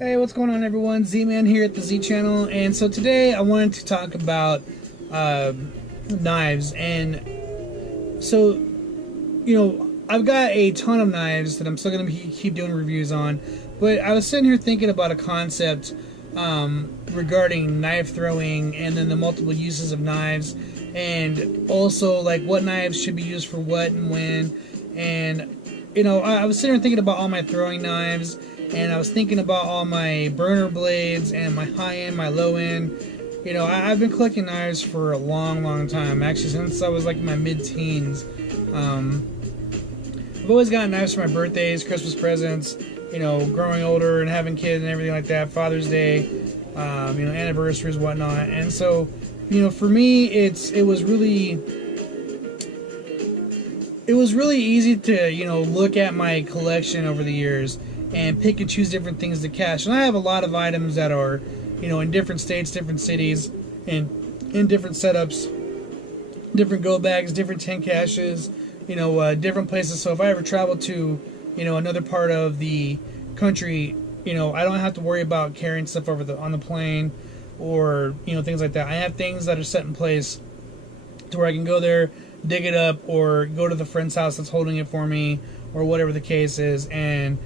Hey, what's going on, everyone? Z-Man here at the Z Channel, and so today I wanted to talk about knives. And so, I've got a ton of knives that I'm still going to keep doing reviews on, but I was sitting here thinking about a concept regarding knife throwing, and then the multiple uses of knives, and also like what knives should be used for what and when. And I was sitting here thinking about all my throwing knives, and I was thinking about all my burner blades and my high end, my low end. I've been collecting knives for a long time, actually since I was like in my mid-teens. I've always gotten knives for my birthdays, Christmas presents, growing older and having kids and everything like that, Father's Day, anniversaries, whatnot. And so, for me, it was really easy to, look at my collection over the years and pick and choose different things to cache. And I have a lot of items that are, in different states, different cities, and in different setups, different go bags, different tent caches, different places. So if I ever travel to, another part of the country, I don't have to worry about carrying stuff on the plane or, things like that. I have things that are set in place to where I can go there, dig it up, or go to the friend's house that's holding it for me, or whatever the case is, and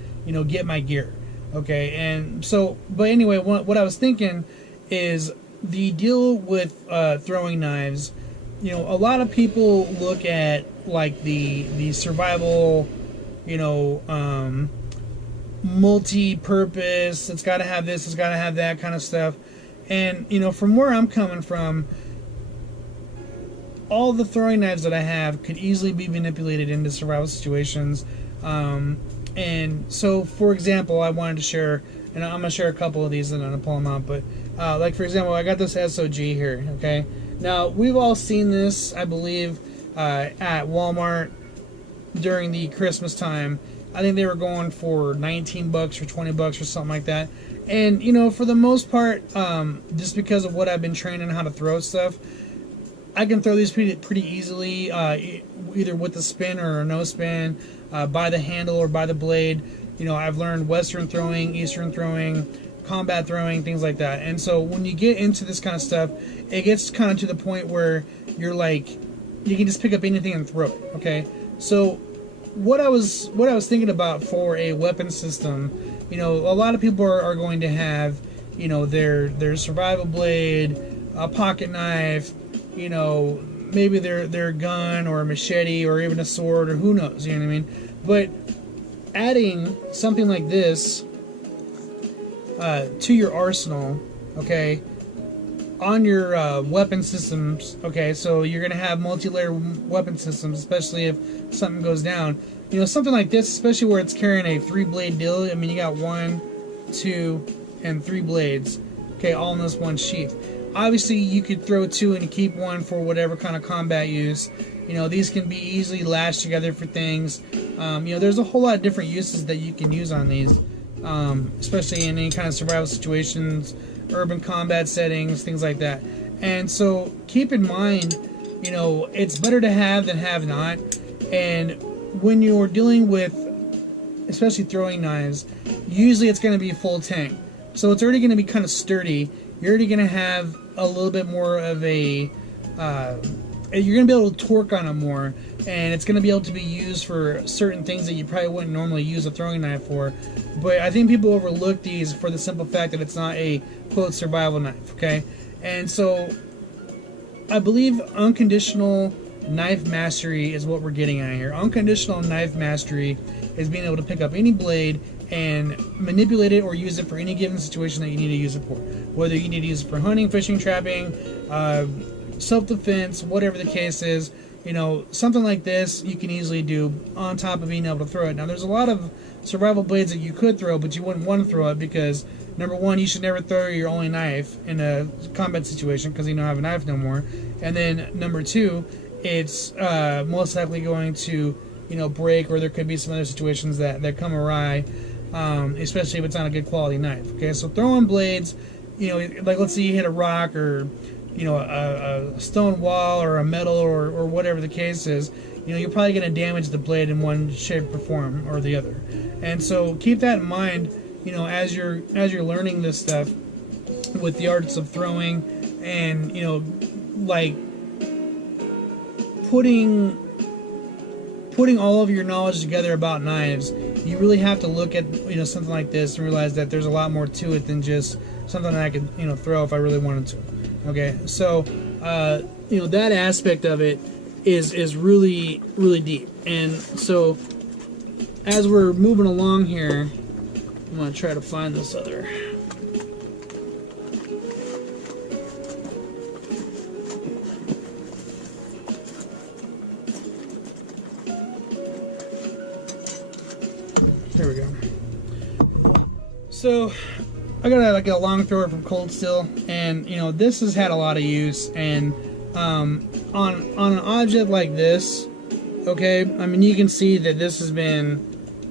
get my gear. Okay, and so, but anyway, what I was thinking is the deal with throwing knives. A lot of people look at like the survival, multi-purpose. It's got to have this. It's got to have that kind of stuff. And from where I'm coming from, all the throwing knives that I have could easily be manipulated into survival situations. And so, for example, I wanted to share, and I'm going to share a couple of these and I'm going to pull them out. But, like, for example, I got this SOG here, okay? Now, we've all seen this, I believe, at Walmart during the Christmas time. I think they were going for $19 or $20 or something like that. And, for the most part, just because of what I've been trained on how to throw stuff, I can throw these pretty easily, either with the spin or no spin, by the handle or by the blade. I've learned Western throwing, Eastern throwing, combat throwing, things like that. And so when you get into this kind of stuff, it gets kind of to the point where you're like, you can just pick up anything and throw it. Okay, so what I was thinking about for a weapon system, a lot of people are going to have, their survival blade, a pocket knife, maybe their gun or a machete or even a sword, or who knows, you know what I mean? But adding something like this to your arsenal, okay, on your weapon systems, okay, so you're going to have multi-layer weapon systems, especially if something goes down. Something like this, especially where it's carrying a 3-blade deal. I mean, you got 1, 2, and 3 blades, okay, all in this one sheath. Obviously, you could throw 2 and keep 1 for whatever kind of combat use. These can be easily lashed together for things. There's a whole lot of different uses that you can use on these, especially in any kind of survival situations, urban combat settings, things like that. And so, keep in mind, it's better to have than have not. And when you're dealing with, especially throwing knives, usually it's going to be a full tank. So it's already going to be kind of sturdy. You're already going to have a little bit more of a, you're going to be able to torque on it more, and it's going to be able to be used for certain things that you probably wouldn't normally use a throwing knife for. But I think people overlook these for the simple fact that it's not a, quote, survival knife, okay? And so, I believe Unconditional Knife Mastery is what we're getting at here. Unconditional Knife Mastery is being able to pick up any blade and manipulate it or use it for any given situation that you need to use it for. Whether you need to use it for hunting, fishing, trapping, self-defense, whatever the case is, something like this you can easily do on top of being able to throw it. Now, there's a lot of survival blades that you could throw, but you wouldn't want to throw it because, number one, you should never throw your only knife in a combat situation because you don't have a knife no more. And then, number two, it's most likely going to, break, or there could be some other situations that come awry. Especially if it's not a good quality knife. Okay, so throwing blades, like let's say you hit a rock or a stone wall or a metal or whatever the case is, you're probably going to damage the blade in one shape or form or the other. And so keep that in mind you know, as you're learning this stuff with the arts of throwing, and you know, like putting all of your knowledge together about knives, you really have to look at, you know, something like this and realize that there's a lot more to it than just something that I could, you know, throw if I really wanted to. Okay, so you know, that aspect of it is really, really deep. And so as we're moving along here, I'm gonna try to find this other. There we go. So I got like a long thrower from Cold Steel, and you know, this has had a lot of use. And on an object like this, okay, I mean, you can see that this has been,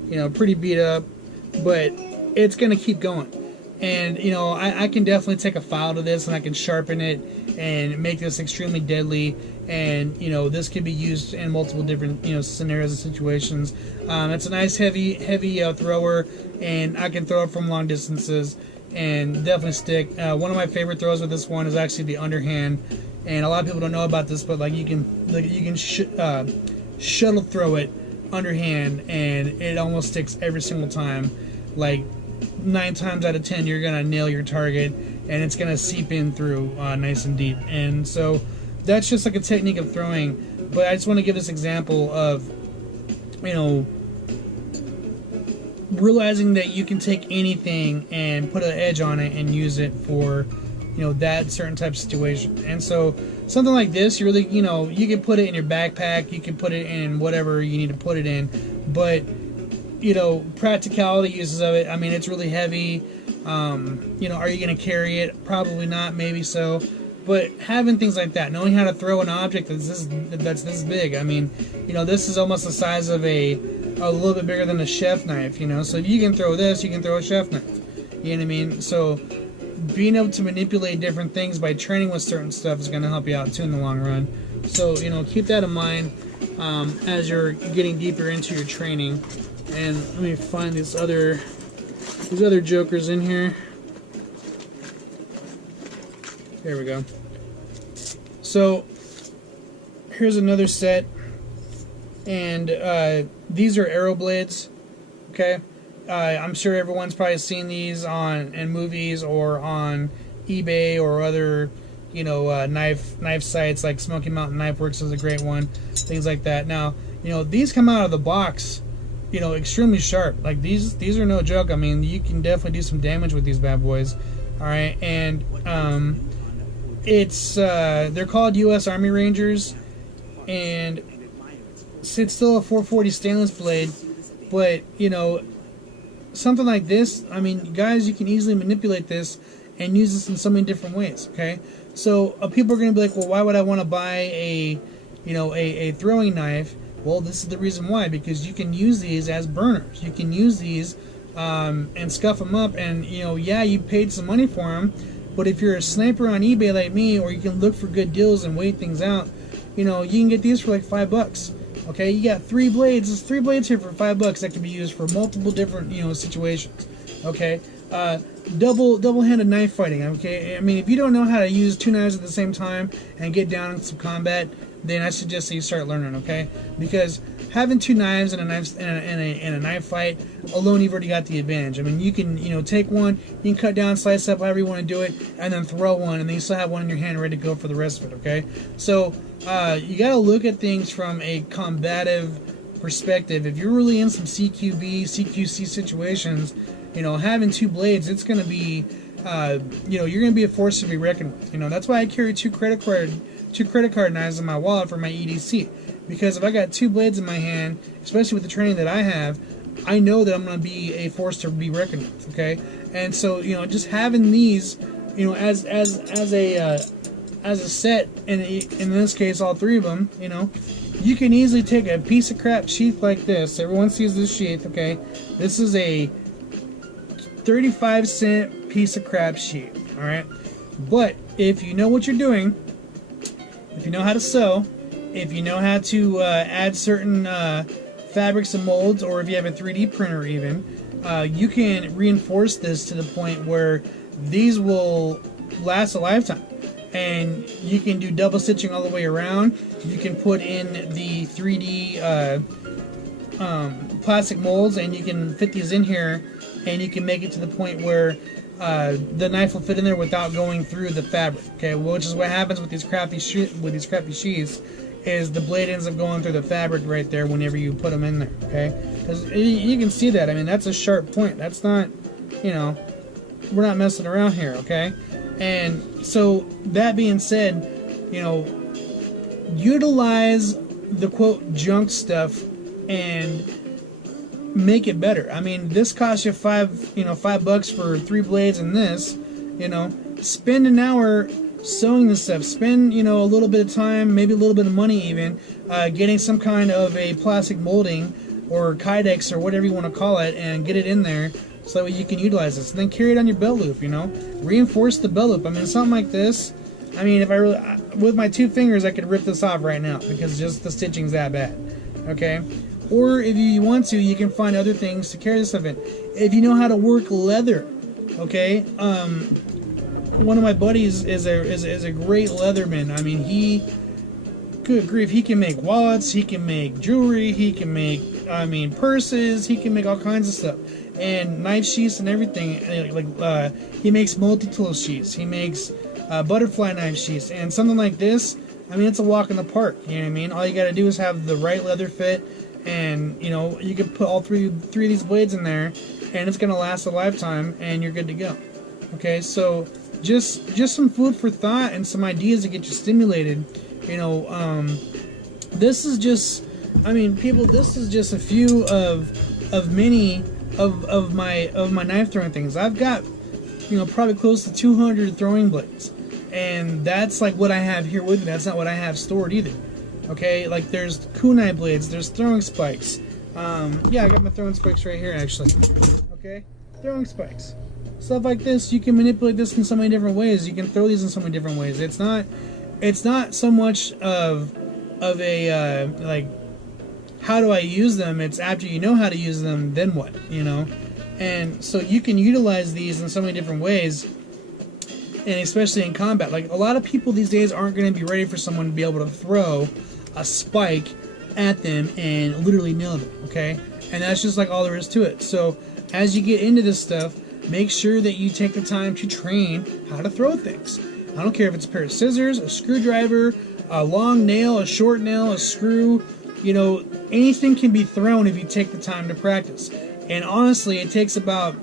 you know, pretty beat up, but it's gonna keep going. And you know, I can definitely take a file to this and I can sharpen it and make this extremely deadly. And you know, this can be used in multiple different, you know, scenarios and situations. It's a nice heavy thrower, and I can throw it from long distances and definitely stick. One of my favorite throws with this one is actually the underhand, and a lot of people don't know about this, but like you can shuttle throw it underhand, and it almost sticks every single time. Like 9 times out of 10, you're gonna nail your target, and it's gonna seep in through nice and deep. And so that's just like a technique of throwing. But I just want to give this example of, you know, realizing that you can take anything and put an edge on it and use it for, you know, that certain type of situation. And so something like this, you really, you know, you can put it in your backpack, you can put it in whatever you need to put it in, but you know, practicality uses of it, I mean, it's really heavy. You know, are you going to carry it? Probably not, maybe so. But having things like that, knowing how to throw an object that's this big, I mean, you know, this is almost the size of a little bit bigger than a chef knife, you know. So if you can throw this, you can throw a chef knife. You know what I mean? So being able to manipulate different things by training with certain stuff is going to help you out too in the long run. So, you know, keep that in mind as you're getting deeper into your training. And let me find these other jokers in here. There we go. So here's another set, and these are arrow blades. Okay, I'm sure everyone's probably seen these in movies or on eBay or other, you know, knife sites like Smoky Mountain Knife Works is a great one. Things like that. Now, you know, these come out of the box, you know, extremely sharp. Like these are no joke. I mean, you can definitely do some damage with these bad boys. All right, and it's they're called U.S. Army Rangers, and it's still a 440 stainless blade, but you know, something like this, I mean, guys, you can easily manipulate this and use this in so many different ways. Okay, so people are going to be like, well, why would I want to buy a throwing knife? Well, this is the reason why, because you can use these as burners. You can use these and scuff them up, and you know, yeah, you paid some money for them, but if you're a sniper on eBay like me, or you can look for good deals and wait things out, you know, you can get these for like $5. Okay, you got 3 blades. There's 3 blades here for $5 that can be used for multiple different, you know, situations. Okay, double-handed knife fighting. Okay, I mean, if you don't know how to use 2 knives at the same time and get down into some combat, then I suggest that you start learning. Okay, because having 2 knives and a knife fight alone, you've already got the advantage. I mean, you can, you know, take one, you can cut down, slice up, however you want to do it, and then throw one, and then you still have one in your hand ready to go for the rest of it. Okay, so you got to look at things from a combative perspective. If you're really in some CQB, CQC situations, you know, having 2 blades, it's going to be, you know, you're going to be a force to be reckoned with. You know, that's why I carry 2 credit card knives in my wallet for my EDC. Because if I got 2 blades in my hand, especially with the training that I have, I know that I'm going to be a force to be reckoned with. Okay, and so, you know, just having these, you know, as a set, and in this case, all 3 of them, you know, you can easily take a piece of crap sheath like this. Everyone sees this sheath. Okay, this is a 35-cent piece of crap sheath. All right, but if you know what you're doing, if you know how to sew, if you know how to add certain fabrics and molds, or if you have a 3D printer even, you can reinforce this to the point where these will last a lifetime. And you can do double stitching all the way around. You can put in the 3D plastic molds, and you can fit these in here, and you can make it to the point where the knife will fit in there without going through the fabric. Okay, which is what happens with these crappy sheaths, is the blade ends up going through the fabric right there whenever you put them in there. Okay, because you can see that. I mean, that's a sharp point. That's not, you know, we're not messing around here. Okay, and so that being said, you know, utilize the quote junk stuff and make it better. I mean, this costs you $5 for 3 blades, and this, you know, spend an hour sewing this stuff. Spend, you know, a little bit of time, maybe a little bit of money even, getting some kind of a plastic molding or Kydex or whatever you want to call it, and get it in there so that you can utilize this. And then carry it on your belt loop, you know. Reinforce the belt loop. I mean, something like this, I mean, if I really, with my 2 fingers, I could rip this off right now because just the stitching's that bad. Okay? Or if you want to, you can find other things to carry this stuff in. If you know how to work leather, okay? One of my buddies is a great leatherman. I mean, good grief, he can make wallets, he can make jewelry, he can make, I mean, purses, he can make all kinds of stuff. And knife sheaths and everything. He makes multi-tool sheaths. He makes butterfly knife sheaths. And something like this, I mean, it's a walk in the park. You know what I mean? All you got to do is have the right leather fit. And, you know, you can put all three of these blades in there, and it's going to last a lifetime, and you're good to go. Okay, so just some food for thought and some ideas to get you stimulated. You know, this is just, I mean, people, this is just a few of many of my knife throwing things. I've got, you know, probably close to 200 throwing blades, and that's like what I have here with me. That's not what I have stored either. Okay, like there's kunai blades, there's throwing spikes. Yeah, I got my throwing spikes right here actually. Okay, throwing spikes. Stuff like this, you can manipulate this in so many different ways. You can throw these in so many different ways. It's not so much of a like, how do I use them? It's after you know how to use them, then what, you know? And so you can utilize these in so many different ways, and especially in combat. Like, a lot of people these days aren't going to be ready for someone to be able to throw a spike at them and literally nail them, okay? And that's just like all there is to it. So as you get into this stuff, make sure that you take the time to train how to throw things. I don't care if it's a pair of scissors, a screwdriver, a long nail, a short nail, a screw, you know, anything can be thrown if you take the time to practice. And honestly, it takes about,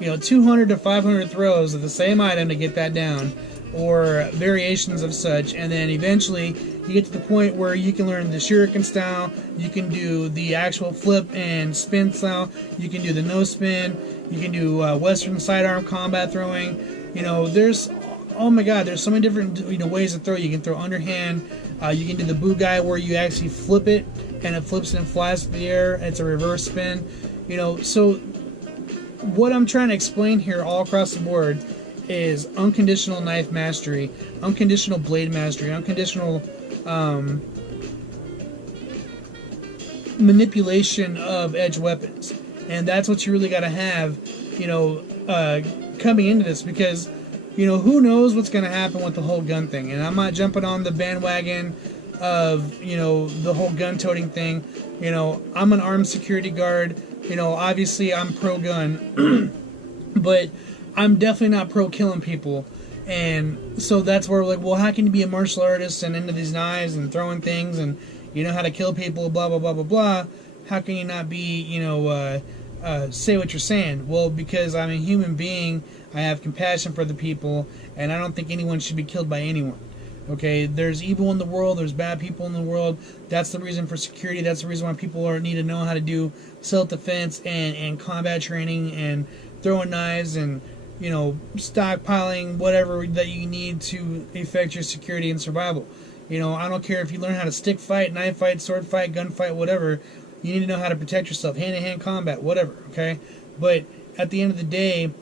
you know, 200 to 500 throws of the same item to get that down, or variations of such, and then eventually you get to the point where you can learn the shuriken style, you can do the actual flip and spin style, you can do the no spin, you can do western sidearm combat throwing. You know, there's, oh my god, there's so many different, you know, ways to throw. You can throw underhand, you can do the bugai where you actually flip it and it flips and flies through the air. It's a reverse spin. You know, so what I'm trying to explain here all across the board is unconditional knife mastery, unconditional blade mastery, unconditional manipulation of edge weapons. And that's what you really got to have, you know, coming into this, because, you know, who knows what's going to happen with the whole gun thing. And I'm not jumping on the bandwagon of, you know, the whole gun toting thing. You know, I'm an armed security guard. You know, obviously I'm pro-gun, but I'm definitely not pro-killing people. And so that's where we're like, well, how can you be a martial artist and into these knives and throwing things and you know how to kill people, blah, blah, blah, blah, blah. How can you not be, you know, say what you're saying? Well, because I'm a human being, I have compassion for the people, and I don't think anyone should be killed by anyone. Okay, there's evil in the world, there's bad people in the world. That's the reason for security. That's the reason why people need to know how to do self-defense and combat training and throwing knives and, you know, stockpiling whatever that you need to effect your security and survival. You know, I don't care if you learn how to stick fight, knife fight, sword fight, gun fight, whatever. You need to know how to protect yourself, hand-to-hand combat, whatever, okay? But at the end of the day,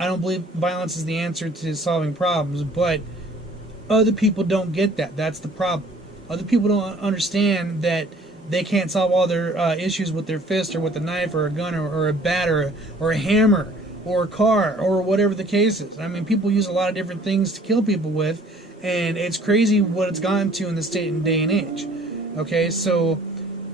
I don't believe violence is the answer to solving problems, but other people don't get that. That's the problem. Other people don't understand that they can't solve all their issues with their fist or with a knife or a gun or a bat or a hammer or a car or whatever the case is. I mean, people use a lot of different things to kill people with, and it's crazy what it's gotten to in this day and age. Okay, so,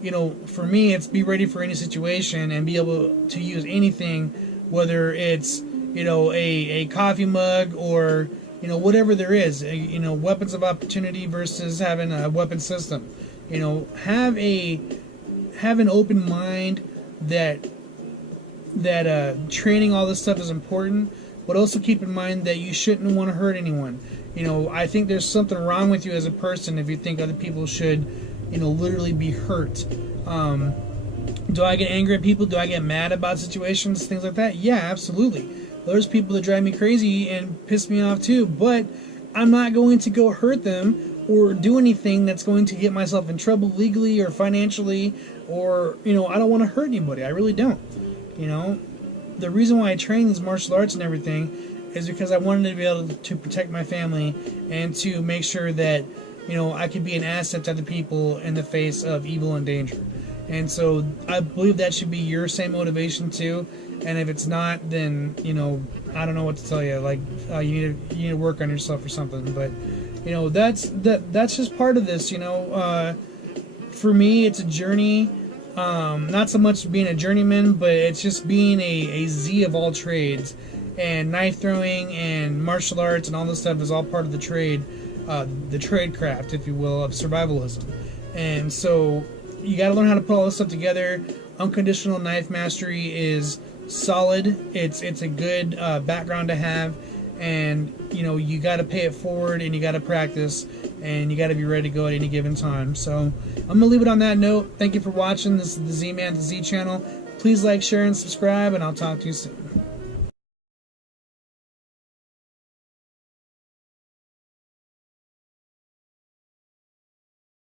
you know, for me, it's be ready for any situation and be able to use anything, whether it's, you know, a coffee mug or, you know, whatever there is. You know, weapons of opportunity versus having a weapon system. You know, have an open mind that training all this stuff is important, but also keep in mind that you shouldn't want to hurt anyone. You know, I think there's something wrong with you as a person if you think other people should, you know, literally be hurt. Do I get angry at people? Do I get mad about situations, things like that? Yeah, absolutely. There's people that drive me crazy and piss me off too, but I'm not going to go hurt them or do anything that's going to get myself in trouble legally or financially, or, you know, I don't want to hurt anybody. I really don't. You know, the reason why I train these martial arts and everything is because I wanted to be able to protect my family and to make sure that, you know, I could be an asset to other people in the face of evil and danger. And so I believe that should be your same motivation too. And if it's not, then, you know, I don't know what to tell you. Like, you need to work on yourself or something. But, you know, that's just part of this. You know, for me, it's a journey. Not so much being a journeyman, but it's just being a Z of all trades. And knife throwing and martial arts and all this stuff is all part of the trade craft, if you will, of survivalism. And so you got to learn how to put all this stuff together. Unconditional Knife Mastery is solid. It's a good background to have, and you know, you got to pay it forward, and you got to practice, and you got to be ready to go at any given time. So I'm gonna leave it on that note. Thank you for watching. This is the Z-Man, the Z channel. Please like, share, and subscribe, and I'll talk to you soon.